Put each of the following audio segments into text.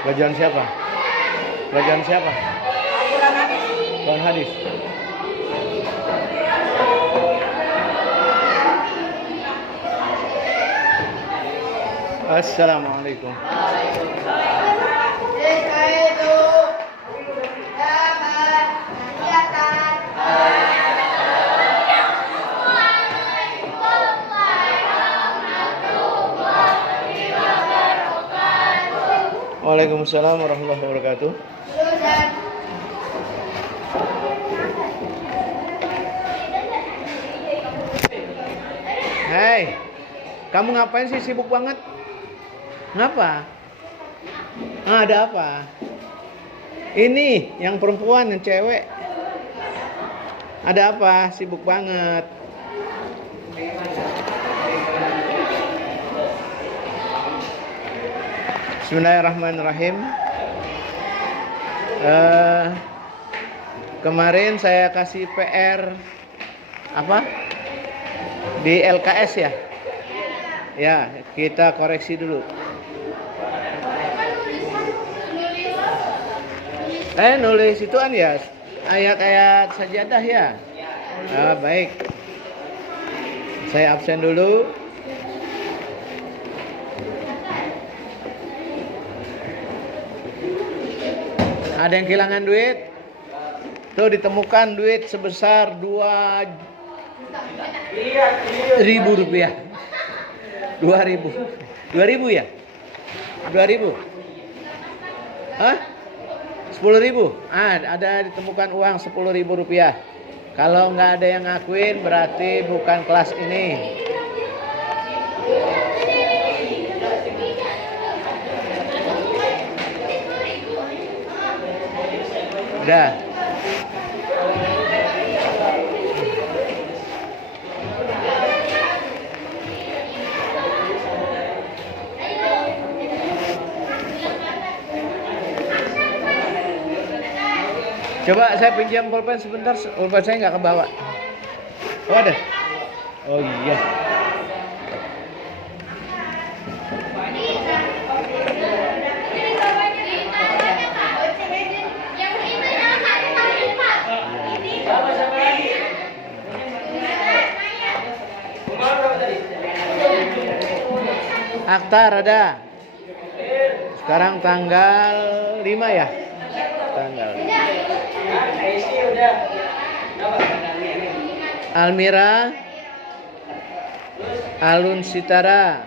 Bacaan siapa? Bacaan siapa? Quran hadis. Assalamualaikum. Waalaikumsalam warahmatullahi wabarakatuh. Hei, kamu ngapain sih, sibuk banget? Ngapa? Ada apa? Ini yang perempuan, yang cewek. Ada apa? Sibuk banget. Bismillahirrahmanirrahim. Kemarin saya kasih PR apa? Di LKS ya? Ya, kita koreksi dulu. Nulis ituan ya, ayat-ayat sajadah ya. Baik. Saya absen dulu. Ada yang kehilangan duit? Tuh ditemukan duit sebesar 2.000 rupiah. 2.000. 2.000 ya? 2.000. Hah? 10.000. Ada ditemukan uang 10.000 rupiah. Kalau nggak ada yang ngakuin berarti bukan kelas ini. Udah. Coba saya pinjam pulpen sebentar, pulpen saya nggak kebawa. Oh ada? Oh iya. Aktar ada. Sekarang tanggal 5 ya? Tanggal 5. Almira, Alun Sitara,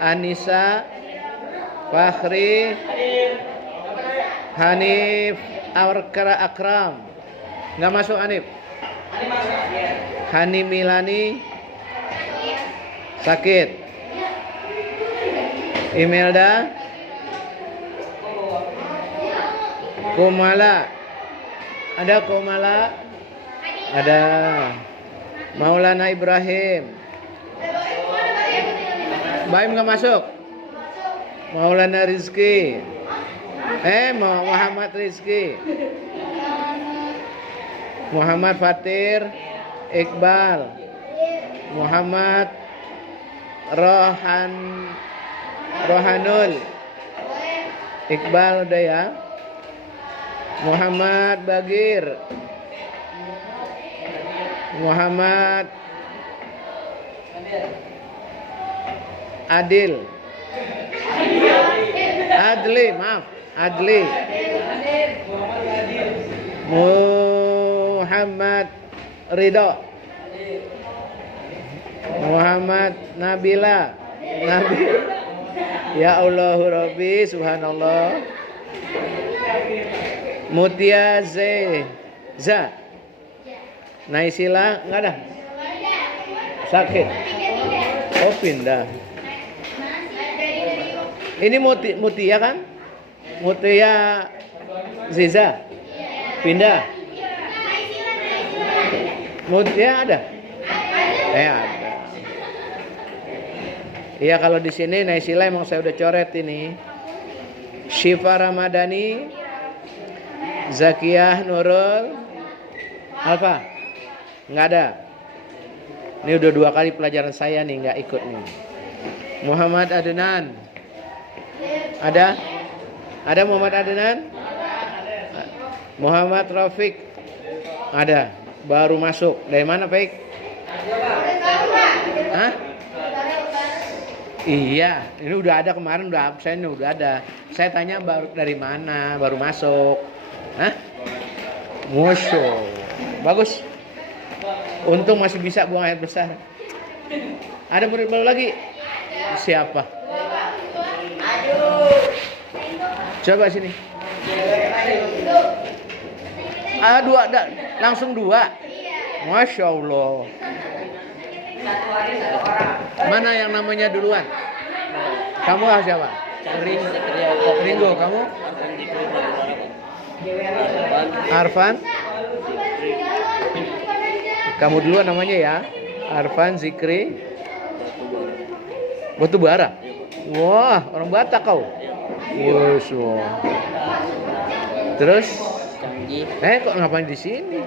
Anissa, Fakhri, Hanif, Akram. Nggak masuk Hanif. Hani Milani sakit. Imelda, Komala, ada Komala, ada Maulana Ibrahim. Baim nggak masuk. Maulana Rizki, Muhammad Rizki, Muhammad Fatir, Iqbal, Muhammad Rohanul, Iqbal udah ya. Muhammad Bagir, Muhammad Adli, Muhammad Ridho, Muhammad Nabila. Ya Allahu Rabbi, subhanallah. Mutia Za, Naisila nggak ada, sakit. Oh pindah. Ini Mutia kan? Mutia Ziza pindah. Mutia ada? Ada. Iya kalau di sini Naisila emang saya udah coret ini. Syifa Ramadhani, Zakiyah Nurul, Alfa, nggak ada. Ini udah 2 kali pelajaran saya nih nggak ikut nih. Muhammad Adnan, ada? Ada Muhammad Adnan? Muhammad Rafiq? Ada. Baru masuk. Dari mana, Pak? Hah? Iya, ini udah ada kemarin, udah absen, udah ada. Saya tanya baru dari mana, baru masuk. Hah? Musyo. Bagus. Untung masih bisa buang air besar. Ada murid baru lagi? Siapa? Coba sini. Dua, langsung dua. Masya Allah. Mana yang namanya duluan? Kamu siapa? Ringo. Kamu? Arfan. Kamu duluan namanya ya. Arfan Zikri Batubara. Wah, orang Batak kau. Wah. Terus? Kok ngapain di sini?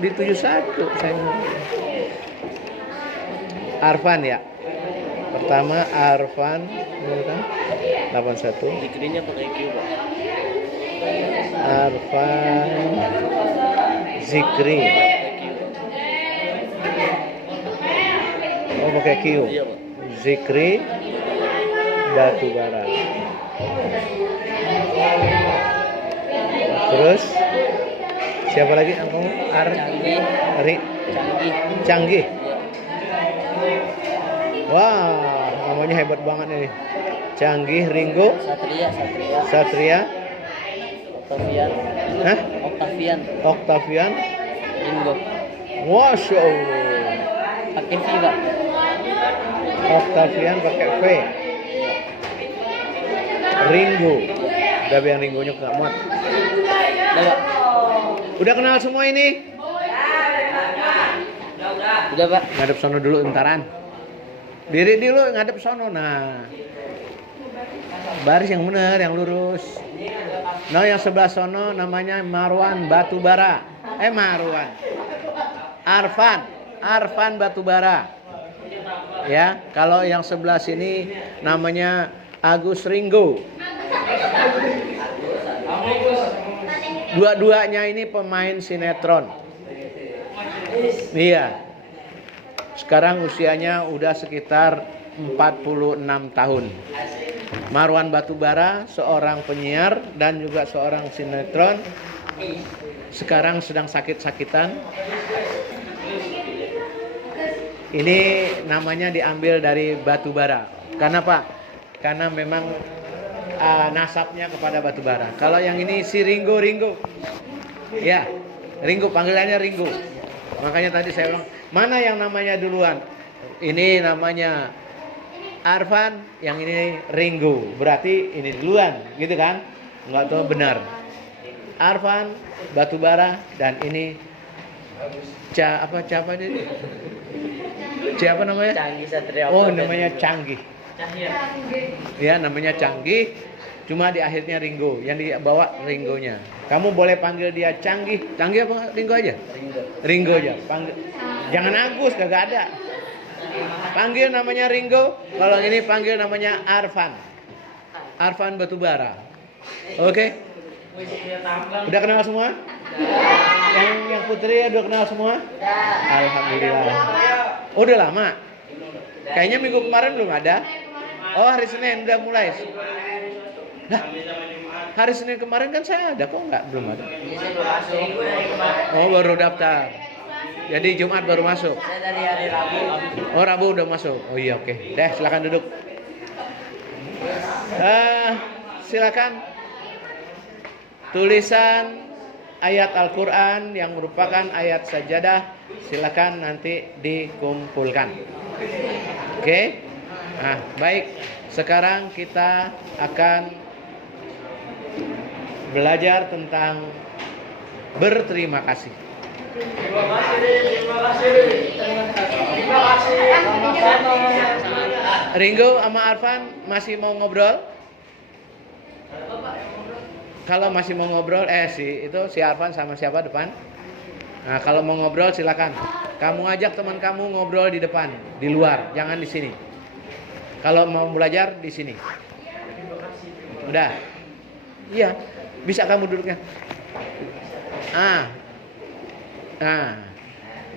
Di 71 saya. Arfan ya. Pertama Arfan 81. Dikirinya pakai Q, Pak. Arfan Zikri. Oh, pakai Q. Iya, Pak. Zikri Batubara. Terus siapa lagi kamu? Canggih. Wah, namanya hebat banget ini. Canggih, Ringo, Satria, Octavian, Ringo. Masya Allah. Pakai V, Pak. Octavian pakai V. Ringo. Udah biar Ringonya nggak muat. Udah kenal semua ini? Udah, Pak. Ngadep sono dulu entaran. Diri dulu ngadep sono. Nah, baris yang benar, yang lurus. Nah, yang sebelah sono namanya Marwan Batubara. Marwan. Arfan Batubara. Ya, kalau yang sebelah sini namanya Agus Ringo. Dua-duanya ini pemain sinetron. Iya. Sekarang usianya udah sekitar 46 tahun. Marwan Batubara seorang penyiar dan juga seorang sinetron. Sekarang sedang sakit-sakitan. Ini namanya diambil dari Batubara. Karena Pak? Karena memang nasabnya kepada Batubara. Kalau yang ini si Ringo. Ya, Ringo, panggilannya Ringo. Makanya tadi saya bilang, mana yang namanya duluan? Ini namanya Arfan, yang ini Ringo. Berarti ini duluan, gitu kan? Enggak tahu benar. Arfan Batubara dan ini siapa ini? Siapa namanya? Canggih Satria. Oh, namanya Canggih. Ya, namanya Canggih. Cuma di akhirnya Ringo, yang dibawa Ringonya. Kamu boleh panggil dia Canggih. Canggih apa Ringo aja? Ringo aja. Panggil. Jangan Agus, kagak ada. Panggil namanya Ringo. Kalau ini panggil namanya Arfan. Arfan Batubara. Oke? Udah kenal semua? Yang putri udah kenal semua? Alhamdulillah. Oh, udah lama. Kayaknya minggu kemarin belum ada. Oh, hari Senin udah mulai. Nah, hari Senin kemarin kan saya ada, kok belum ada? Oh, baru daftar. Jadi Jumat baru masuk. Saya dari hari Rabu. Oh, Rabu udah masuk. Oh iya, oke. Deh, silakan duduk. Silakan. Tulisan ayat Al-Quran yang merupakan ayat sajadah, silakan nanti dikumpulkan. Oke? Nah, baik. Sekarang kita akan belajar tentang berterima kasih. Terima kasih. Ringo sama Arfan masih mau ngobrol? Kalau masih mau ngobrol, si Arfan sama siapa depan? Nah, kalau mau ngobrol silakan. Kamu ajak teman kamu ngobrol di depan, di luar, jangan di sini. Kalau mau belajar di sini. Udah. Iya, bisa kamu duduknya.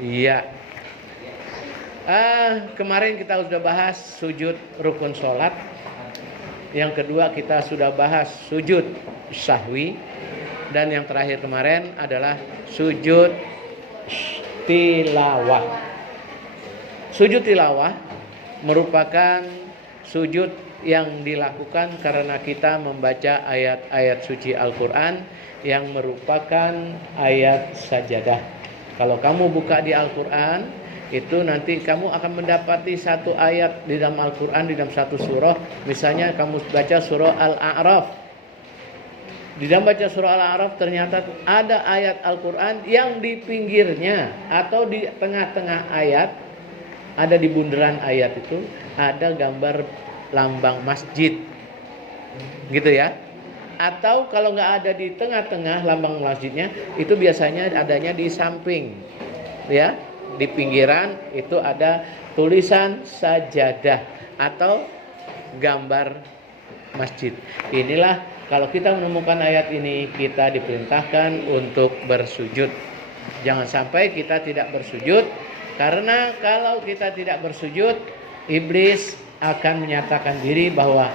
Iya. Kemarin kita sudah bahas sujud rukun sholat. Yang kedua kita sudah bahas sujud sahwi. Dan yang terakhir kemarin adalah sujud tilawah. Sujud tilawah merupakan sujud yang dilakukan karena kita membaca ayat-ayat suci Al-Quran yang merupakan ayat sajadah. Kalau kamu buka di Al-Quran, itu nanti kamu akan mendapati satu ayat di dalam Al-Quran, di dalam satu surah. Misalnya kamu baca surah Al-A'raf. Di dalam baca surah Al-A'raf ternyata ada ayat Al-Quran yang di pinggirnya atau di tengah-tengah ayat, ada di bundaran ayat itu ada gambar lambang masjid, gitu ya. Atau kalau nggak ada di tengah-tengah lambang masjidnya, itu biasanya adanya di samping, ya. Di pinggiran itu ada tulisan sajadah atau gambar masjid. Inilah kalau kita menemukan ayat ini, kita diperintahkan untuk bersujud. Jangan sampai kita tidak bersujud, karena kalau kita tidak bersujud, iblis akan menyatakan diri bahwa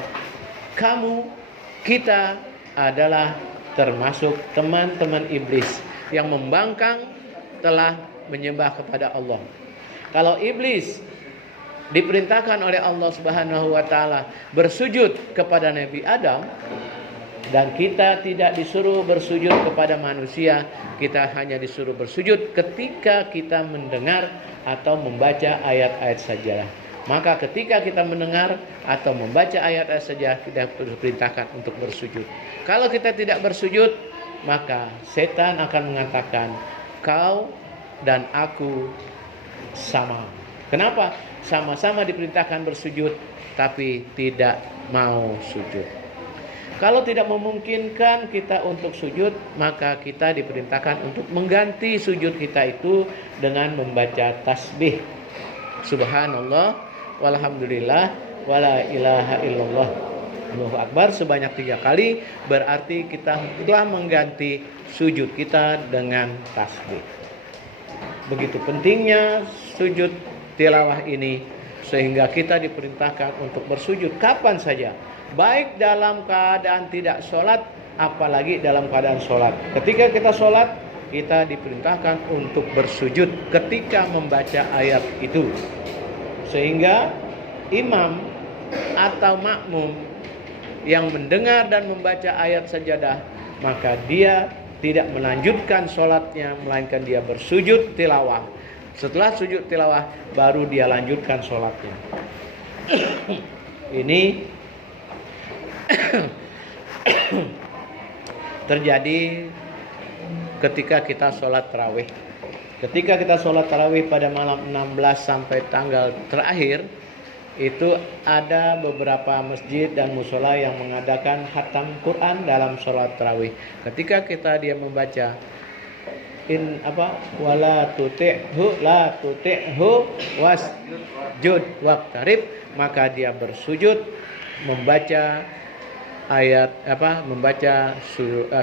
kita adalah termasuk teman-teman iblis yang membangkang telah menyembah kepada Allah. Kalau iblis diperintahkan oleh Allah Subhanahu wa taala bersujud kepada Nabi Adam, dan kita tidak disuruh bersujud kepada manusia, kita hanya disuruh bersujud ketika kita mendengar atau membaca ayat-ayat sajadah. Maka ketika kita mendengar atau membaca ayat-ayat sajadah, kita diperintahkan untuk bersujud. Kalau kita tidak bersujud, maka setan akan mengatakan, kau dan aku sama. Kenapa? Sama-sama diperintahkan bersujud, tapi tidak mau sujud. Kalau tidak memungkinkan kita untuk sujud, maka kita diperintahkan untuk mengganti sujud kita itu dengan membaca tasbih. Subhanallah, walhamdulillah, wala ilaha illallah, Allahu Akbar sebanyak 3 kali. Berarti kita telah mengganti sujud kita dengan tasbih. Begitu pentingnya sujud tilawah ini, sehingga kita diperintahkan untuk bersujud kapan saja, baik dalam keadaan tidak sholat, apalagi dalam keadaan sholat. Ketika kita sholat, kita diperintahkan untuk bersujud ketika membaca ayat itu, sehingga imam atau makmum yang mendengar dan membaca ayat sajadah, maka dia tidak melanjutkan sholatnya, melainkan dia bersujud tilawah. Setelah sujud tilawah, baru dia lanjutkan sholatnya. Ini terjadi ketika kita sholat tarawih. Ketika kita sholat tarawih pada malam 16 sampai tanggal terakhir, itu ada beberapa masjid dan musola yang mengadakan khatam Quran dalam sholat tarawih. Ketika dia membaca wala tuti'hu la tuti'hu wasjud waqtarib, maka dia bersujud membaca ayat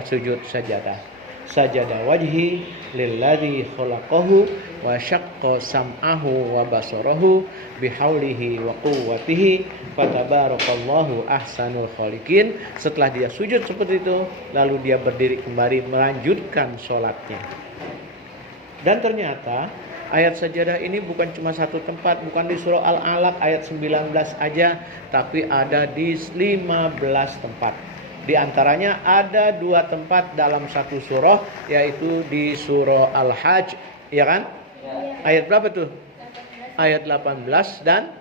sujud sajadah. Sajada wajhi lilladzi khalaqahu wa syaqqa sam'ahu wa basarahu bihaulihi wa quwwatihi fatabarakallahu ahsanul khaliqin. Setelah dia sujud seperti itu, lalu dia berdiri kembali melanjutkan sholatnya. Dan ternyata ayat sajadah ini bukan cuma satu tempat, bukan di surah Al-Alaq ayat 19 aja, tapi ada di 15 tempat. Di antaranya ada 2 tempat dalam satu surah, yaitu di surah Al-Hajj, ya kan? Ayat berapa tuh? Ayat 18 dan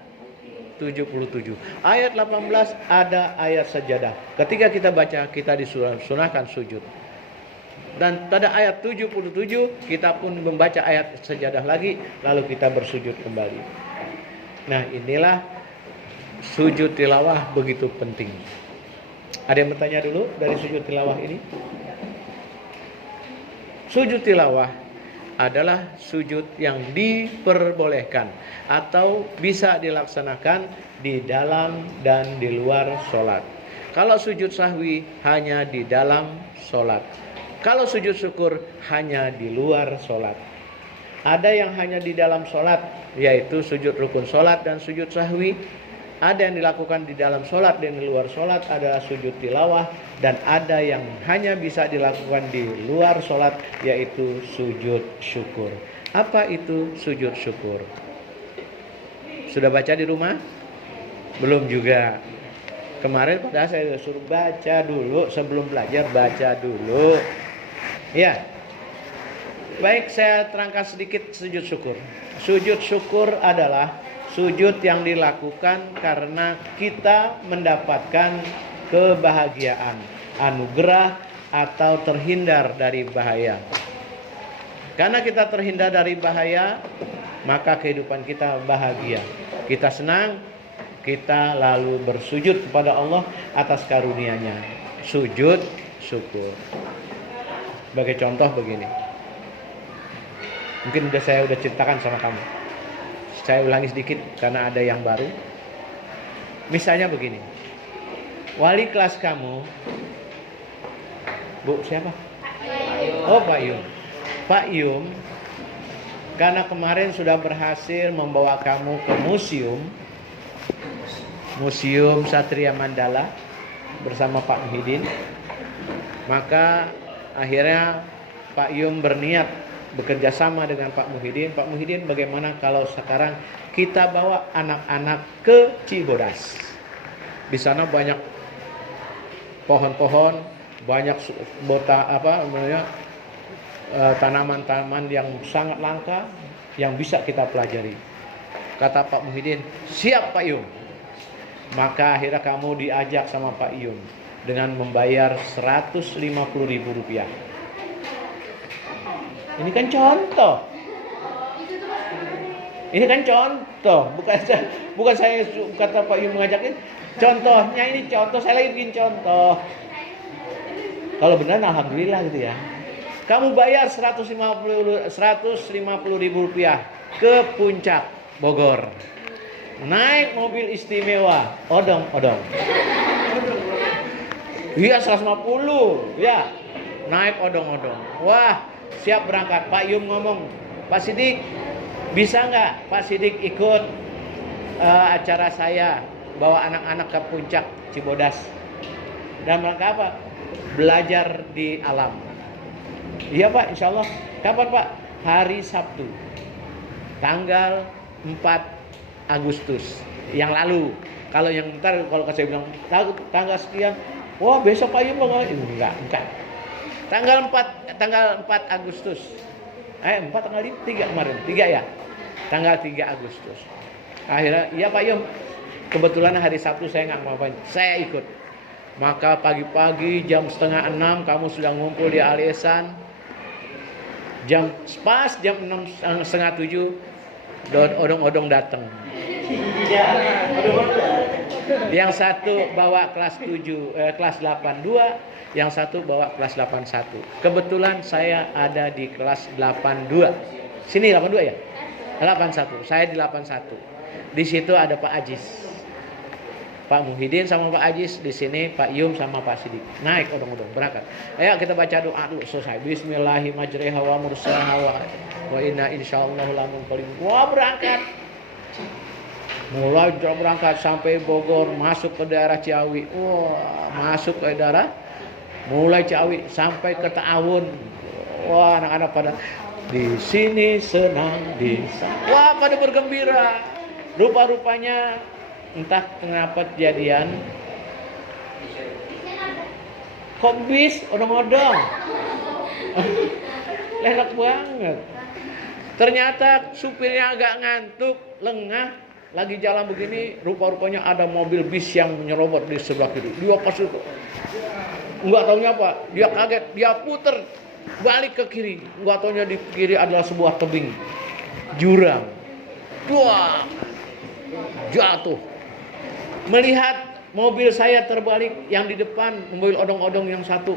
77. Ayat 18 ada ayat sajadah. Ketika kita baca, kita disunahkan sujud. Dan pada ayat 77 kita pun membaca ayat sajadah lagi, lalu kita bersujud kembali. Nah, inilah sujud tilawah begitu penting. Ada yang bertanya dulu dari sujud tilawah ini? Sujud tilawah adalah sujud yang diperbolehkan atau bisa dilaksanakan di dalam dan di luar sholat. Kalau sujud sahwi hanya di dalam sholat. Kalau sujud syukur hanya di luar sholat. Ada yang hanya di dalam sholat, yaitu sujud rukun sholat dan sujud sahwi. Ada yang dilakukan di dalam sholat dan di luar sholat adalah sujud tilawah. Dan ada yang hanya bisa dilakukan di luar sholat, yaitu sujud syukur. Apa itu sujud syukur? Sudah baca di rumah? Belum juga. Kemarin pada saya suruh baca dulu, sebelum belajar baca dulu. Ya. Baik, saya terangkan sedikit sujud syukur. Sujud syukur adalah sujud yang dilakukan karena kita mendapatkan kebahagiaan, anugerah, atau terhindar dari bahaya. Karena kita terhindar dari bahaya, maka kehidupan kita bahagia. Kita senang, kita lalu bersujud kepada Allah atas karunia-Nya. Sujud syukur. Sebagai contoh begini. Mungkin saya udah ceritakan sama kamu. Saya ulangi sedikit karena ada yang baru. Misalnya begini. Wali kelas kamu, Bu, siapa? Oh, Pak Yum. Pak Yum, karena kemarin sudah berhasil membawa kamu ke Museum Satria Mandala bersama Pak Muhyiddin, maka akhirnya Pak Yum berniat bekerja sama dengan Pak Muhyiddin. Pak Muhyiddin, bagaimana kalau sekarang kita bawa anak-anak ke Cibodas? Di sana banyak pohon-pohon, banyak tanaman-tanaman yang sangat langka yang bisa kita pelajari. Kata Pak Muhyiddin, siap Pak Yum. Maka akhirnya kamu diajak sama Pak Yum dengan membayar Rp150.000. Ini kan contoh. Ini kan contoh, bukan saya kata Pak Yum mengajakin. Contohnya ini contoh, saya lagi bikin contoh. Kalau benar alhamdulillah gitu ya. Kamu bayar Rp150.000 ke Puncak Bogor. Naik mobil istimewa, odong-odong. Iya 150, ya. Naik odong-odong. Wah, siap berangkat. Pak Yum ngomong, Pak Sidik, bisa nggak Pak Sidik ikut acara saya bawa anak-anak ke Puncak Cibodas? Dan rangka apa? Belajar di alam. Iya Pak, insya Allah. Kapan Pak? Hari Sabtu, tanggal 4 Agustus yang lalu. Kalau yang ntar, kalau saya bilang tanggal sekian, wah besok Pak Yum enggak. Tanggal 4 Agustus. 4 tanggal 3 kemarin. 3 ya. Tanggal 3 Agustus. Akhirnya, iya Pak Yum. Kebetulan hari Sabtu saya nggak mau apa-apa. Saya ikut. Maka pagi-pagi jam 5:30 kamu sudah ngumpul di Alisan. Pas jam 6:30 odong-odong datang. Yang satu bawa kelas 82, yang satu bawa kelas 81. Kebetulan saya ada di kelas 82. Sini 82 ya? 81. Saya di 81. Di situ ada Pak Ajis. Pak Muhyiddin sama Pak Ajis, di sini Pak Yum sama Pak Sidik. Naik odong-odong berangkat. Ayo kita baca doa dulu selesai. Bismillahirrahmanirrahim wa mursaha wa inna insyaallah lamunqalib. Wah, berangkat. Mulai berangkat sampai Bogor, masuk ke daerah Ciawi. Wah, masuk ke daerah mulai Ciawi sampai ke Ta'awun. Wah, anak-anak pada di sini senang di sana. Wah, pada bergembira. Rupa-rupanya entah kenapa kejadian kok bis odong-odong. Enak banget. Ternyata supirnya agak ngantuk, lengah, lagi jalan begini, rupa-rupanya ada mobil bis yang menyerobot di sebelah kiri. Dia pas itu enggak taunya apa, dia kaget, dia puter balik ke kiri. Enggak taunya di kiri adalah sebuah tebing, jurang. Wah, jatuh. Melihat mobil saya terbalik, yang di depan mobil odong-odong yang satu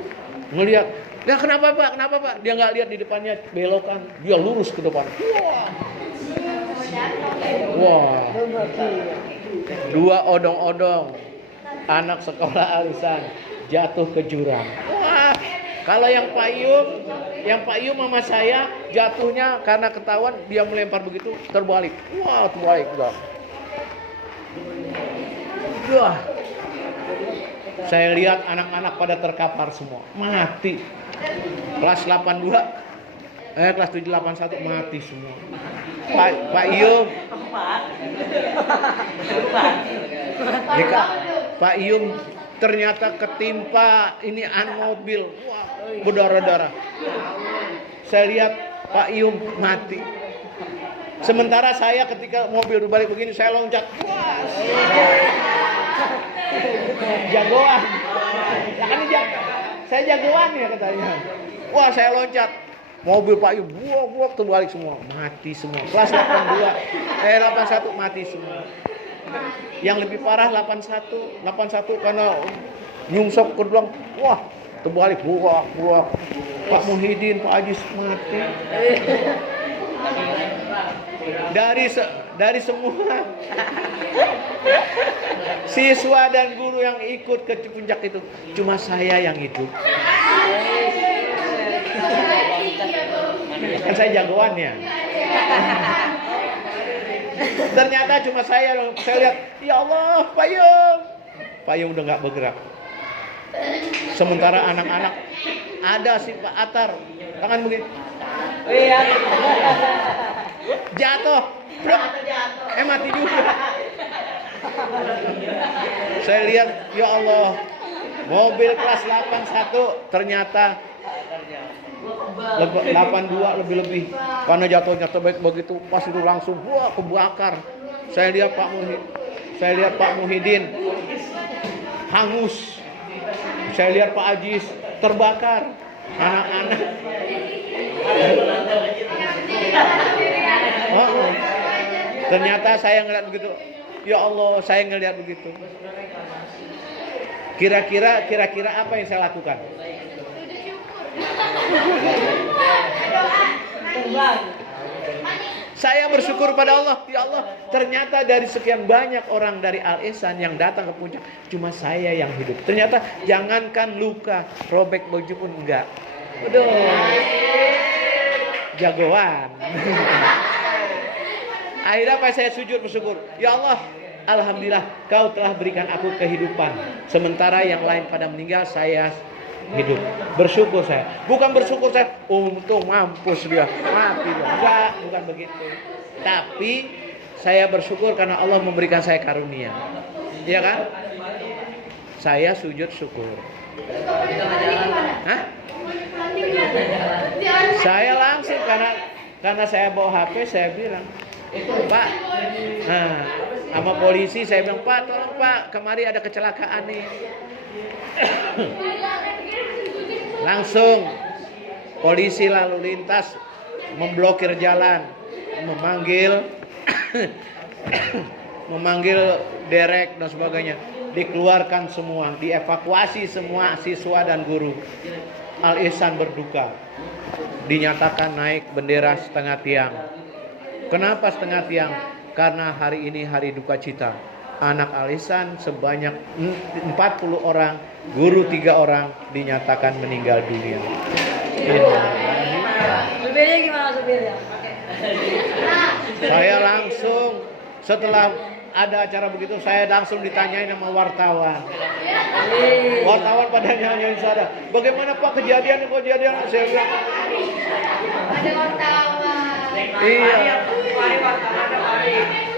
ngelihat, ya kenapa Pak? Kenapa Pak? Dia nggak lihat di depannya belokan, dia lurus ke depan. Wah, dua odong-odong anak sekolah Alisan jatuh ke jurang. Wah, kalau yang Pak Yum mama saya jatuhnya karena ketahuan dia melempar begitu terbalik. Wah, terbalik. Wah. Saya lihat anak-anak pada terkapar semua, mati. Kelas 82, kelas 781 mati semua. Pak Yum. Pak Yum ternyata ketimpa ini mobil. Wah, berdarah-darah. Saya lihat Pak Yum mati. Sementara saya ketika mobil berbalik begini saya loncat. Wah. Jagoan. Ya kan saya jagoan ya katanya. Wah, saya loncat. Mobil Pak Yum buak terbalik semua, mati semua. Kelas 81 mati semua. Yang lebih parah 81 karena nyungsok ke dalam. Wah, terbalik buak. Pak Muhyiddin, Pak Ajis mati. Dari semua siswa dan guru yang ikut ke puncak itu cuma saya yang hidup. Kan saya jagoannya. Ternyata cuma saya lihat, ya Allah, Pak Yum udah nggak bergerak. Sementara anak-anak ada si Pak Atar, tangan begini. Jatuh. Mati juga. Saya lihat, ya Allah, mobil kelas 81 ternyata 82 lebih. Karena jatuhnya terbaik begitu, pas itu langsung kebakar. Saya lihat Pak Muhyiddin hangus. Saya lihat Pak Ajis terbakar. Anak-anak. Ternyata saya ngeliat begitu. Ya Allah, saya ngeliat begitu. Kira-kira apa yang saya lakukan? Saya bersyukur pada Allah. Ya Allah, ternyata dari sekian banyak orang dari Al Ihsan yang datang ke puncak, cuma saya yang hidup. Ternyata jangankan luka, robek baju pun enggak. Aduh, jagoan. Akhirnya pas saya sujud bersyukur, ya Allah, alhamdulillah Kau telah berikan aku kehidupan. Sementara yang lain pada meninggal, saya hidup. Bersyukur saya. Bukan bersyukur saya, untung mampus dia, mati loh. Enggak, bukan begitu. Tapi saya bersyukur karena Allah memberikan saya karunia. Iya kan? Saya sujud syukur. Hah? Saya langsung karena saya bawa HP, saya bilang, Pak, sama polisi saya bilang, Pak, tolong Pak, kemari ada kecelakaan nih. Langsung polisi lalu lintas memblokir jalan, memanggil derek dan sebagainya. Dikeluarkan semua, dievakuasi semua siswa dan guru. Al Ihsan berduka. Dinyatakan naik bendera setengah tiang. Kenapa setengah tiang? Karena hari ini hari duka cita. Anak Al Ihsan sebanyak 40 orang, guru 3 orang dinyatakan meninggal dunia. Supirnya gimana supirnya? Saya langsung setelah ada acara begitu, saya langsung ditanyain sama wartawan. Wartawan pada nyanyiin saya, bagaimana Pak kejadian? Saya bilang, ada wartawan. iya.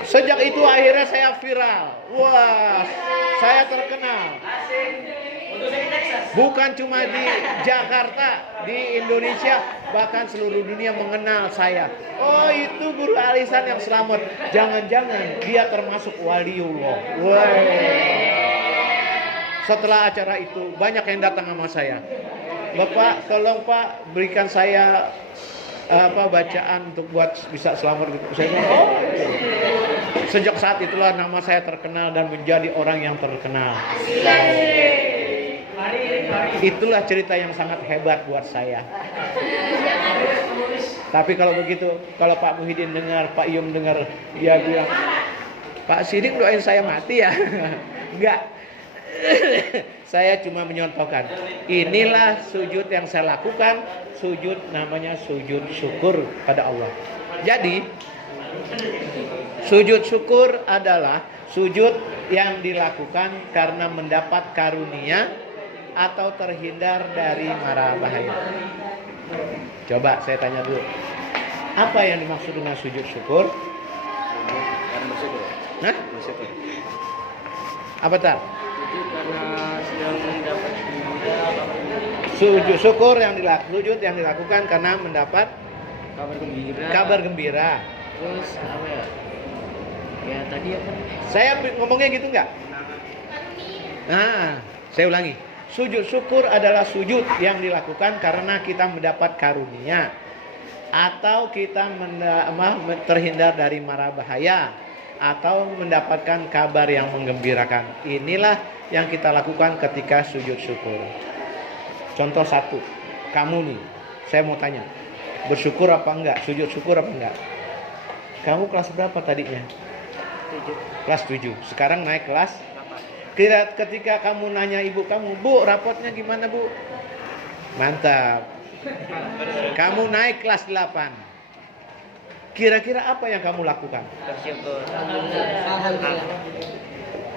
Sejak itu akhirnya saya viral. Wah, saya terkenal. Bukan cuma di Jakarta, di Indonesia, bahkan seluruh dunia mengenal saya. Oh, itu guru Al Ihsan yang selamat. Jangan-jangan dia termasuk waliullah. Wah. Setelah acara itu banyak yang datang sama saya. Bapak, tolong Pak berikan saya bacaan untuk buat bisa selamat gitu. Saya bilang, oh. Sejak saat itulah nama saya terkenal dan menjadi orang yang terkenal. Itulah cerita yang sangat hebat buat saya. Tapi kalau begitu, kalau Pak Muhyiddin dengar, Pak Yum dengar, dia bilang, Pak Sidik doain saya mati ya? Enggak. Saya cuma menyontohkan. Inilah sujud yang saya lakukan. Sujud namanya sujud syukur pada Allah. Jadi sujud syukur adalah sujud yang dilakukan karena mendapat karunia atau terhindar dari mara bahaya. Coba saya tanya dulu. Apa yang dimaksud dengan sujud syukur? Karena bersyukur. Hah? Bersyukur. Apa tak? Itu karena sedang mendapat Sujud syukur sujud yang dilakukan karena mendapat kabar gembira. kabar gembira. Terus apa ya? Ya tadi apa? Saya ngomongnya gitu nggak? Nah, saya ulangi. Sujud syukur adalah sujud yang dilakukan karena kita mendapat karunia atau kita terhindar dari mara bahaya atau mendapatkan kabar yang menggembirakan. Inilah yang kita lakukan ketika sujud syukur. Contoh satu, kamu nih, saya mau tanya, bersyukur apa enggak? Sujud syukur apa enggak? Kamu kelas berapa tadinya? 7. Kelas 7. Sekarang naik kelas. Ketika kamu nanya ibu kamu, Bu, rapotnya gimana, Bu? Mantap. Kamu naik kelas 8. Kira-kira apa yang kamu lakukan? Bersyukur.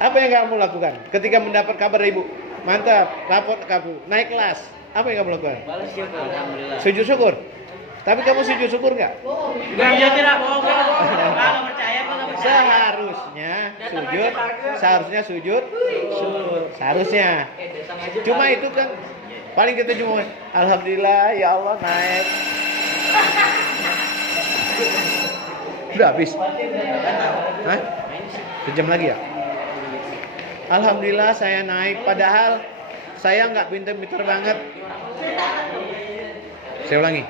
Apa yang kamu lakukan ketika mendapat kabar ibu? Mantap, rapot kamu naik kelas. Apa yang kamu lakukan? Balas syukur. Alhamdulillah. Sujud syukur. Tapi kamu sujud syukur nggak? Enggak, ya tidak bohong. Enggak percaya, enggak percaya. Seharusnya sujud syukur. Seharusnya. Cuma itu kan paling kita cuma alhamdulillah ya Allah naik. Udah habis. Hah? Sejam lagi ya? Alhamdulillah saya naik, padahal saya nggak pinter-pinter banget. Saya ulangi,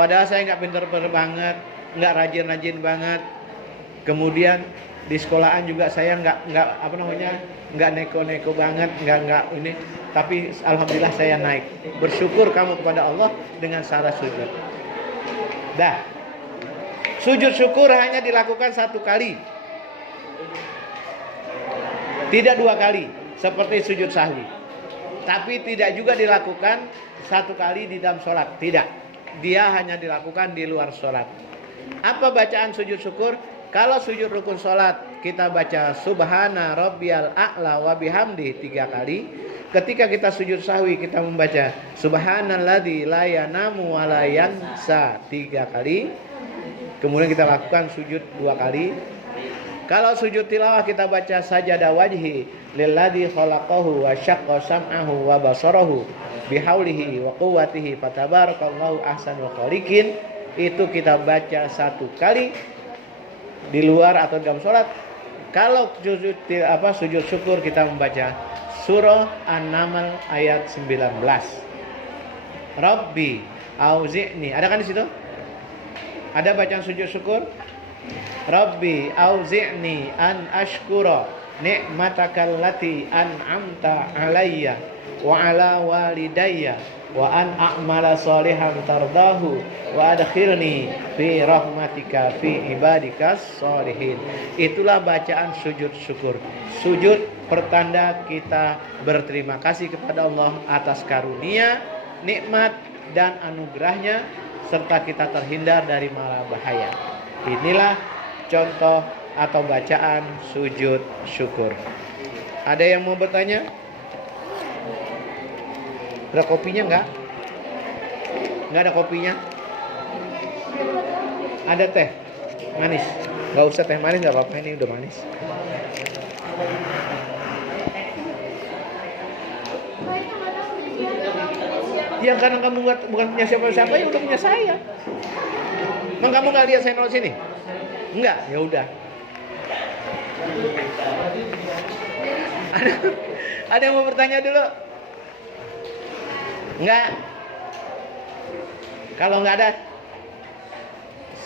padahal saya nggak pinter-pinter banget, nggak rajin-rajin banget. Kemudian di sekolahan juga saya nggak neko-neko banget, nggak ini. Tapi alhamdulillah saya naik. Bersyukur kamu kepada Allah dengan cara sujud. Dah, sujud syukur hanya dilakukan 1 kali. Tidak 2 kali seperti sujud sahwi. Tapi tidak juga dilakukan 1 kali di dalam sholat. Tidak. Dia hanya dilakukan di luar sholat. Apa bacaan sujud syukur? Kalau sujud rukun sholat kita baca subhana rabbiyal a'la wa bihamdi 3 kali. Ketika kita sujud sahwi kita membaca subhanalladzi la yanamu wa la yansa 3 kali. Kemudian kita lakukan sujud 2 kali. Kalau sujud tilawah kita baca sajada wajhi lilladzi khalaqahu wa syaqqa sam'ahu wa basarahu bihaulihi wa quwwatihi fatabarakallahu ahsanul khaliqin. Itu kita baca 1 kali di luar atau dalam sholat. Kalau sujud syukur kita membaca surah An-Naml ayat 19. Rabbi auzi'ni. Ada kan di situ? Ada bacaan sujud syukur? Rabbi auzi'ni an ashkura ni'matakal lati an'amta alayya wa ala walidayya wa an a'mala salihan tardahu wa adkhilni fi rahmatika fi ibadikas sholihin. Itulah bacaan sujud syukur. Sujud pertanda kita berterima kasih kepada Allah atas karunia, nikmat dan anugerahnya serta kita terhindar dari mara bahaya. Inilah contoh atau bacaan sujud syukur. Ada yang mau bertanya? Ada kopinya enggak? Enggak ada kopinya? Ada teh manis? Enggak usah teh manis, enggak apa-apa, ini udah manis. Ya karena kamu bukan punya siapa-siapa, ya udah punya saya. Emang kamu nggak lihat saya nol sini? Enggak, ya udah. Ada yang mau bertanya dulu? Enggak. Kalau enggak ada,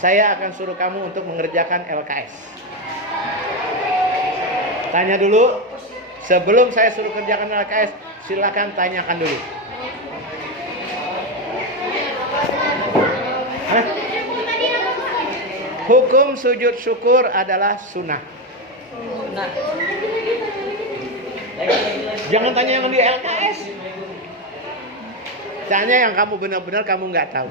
saya akan suruh kamu untuk mengerjakan LKS. Tanya dulu. Sebelum saya suruh kerjakan LKS, silakan tanyakan dulu. Hukum sujud syukur adalah sunnah. Jangan tanya yang di LKS. Tanya yang kamu benar-benar kamu nggak tahu.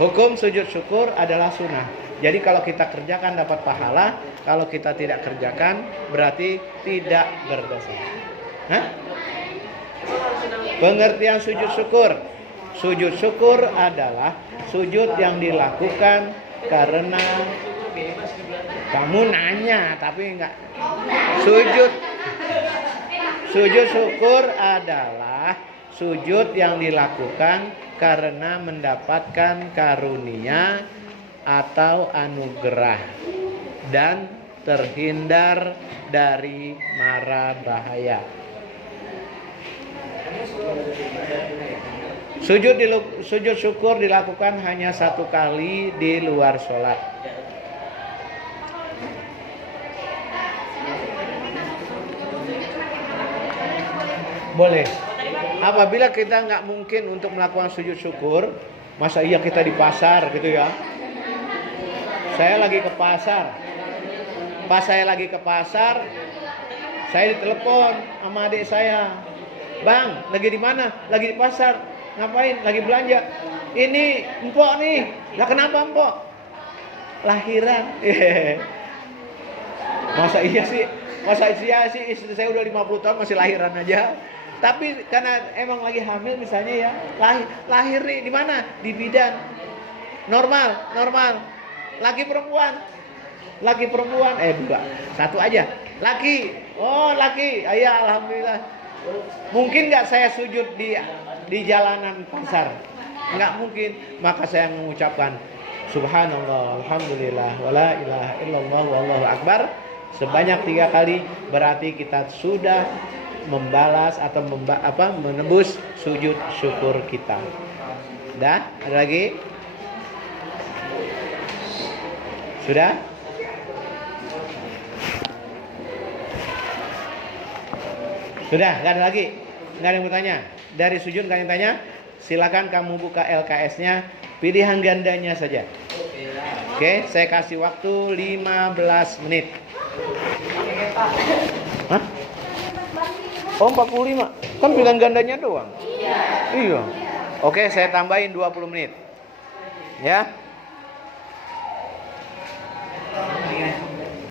Hukum sujud syukur adalah sunnah. Jadi kalau kita kerjakan dapat pahala, kalau kita tidak kerjakan berarti tidak berdosa. Hah? Pengertian sujud syukur. Sujud syukur adalah sujud yang dilakukan karena kamu nanya tapi enggak. Sujud syukur adalah sujud yang dilakukan karena mendapatkan karunia atau anugerah dan terhindar dari mara bahaya. Sujud syukur dilakukan hanya satu kali di luar sholat. Boleh. Apabila kita nggak mungkin untuk melakukan sujud syukur, masa iya kita di pasar gitu ya? Saya lagi ke pasar. Pas saya lagi ke pasar, saya ditelepon sama adik saya. Bang, lagi di mana? Lagi di pasar. Ngapain? Lagi belanja. Ini empok nih. Lah kenapa empok? Lahiran. Masa iya sih istri saya udah 50 tahun masih lahiran aja. Tapi karena emang lagi hamil misalnya ya, lahir nih di mana? Di bidan. Normal. Laki perempuan. Dua. Satu aja. Laki. Oh, laki. Ya alhamdulillah. Mungkin nggak saya sujud di jalanan pasar? Nggak mungkin. Maka saya mengucapkan Subhanallah, Alhamdulillah, wala ilaha illallah, wallahu akbar sebanyak 3 kali. Berarti kita sudah membalas atau menembus sujud syukur kita. Dah? Ada lagi? Sudah? Sudah? Gak ada lagi? Gak ada yang bertanya? Dari sujud gak ada yang tanya? Silakan kamu buka LKS-nya, pilihan gandanya saja. Oke, saya kasih waktu 15 menit. Hah? Oh 45, kan pilihan gandanya doang. Iya. Oke, saya tambahin 20 menit. Ya.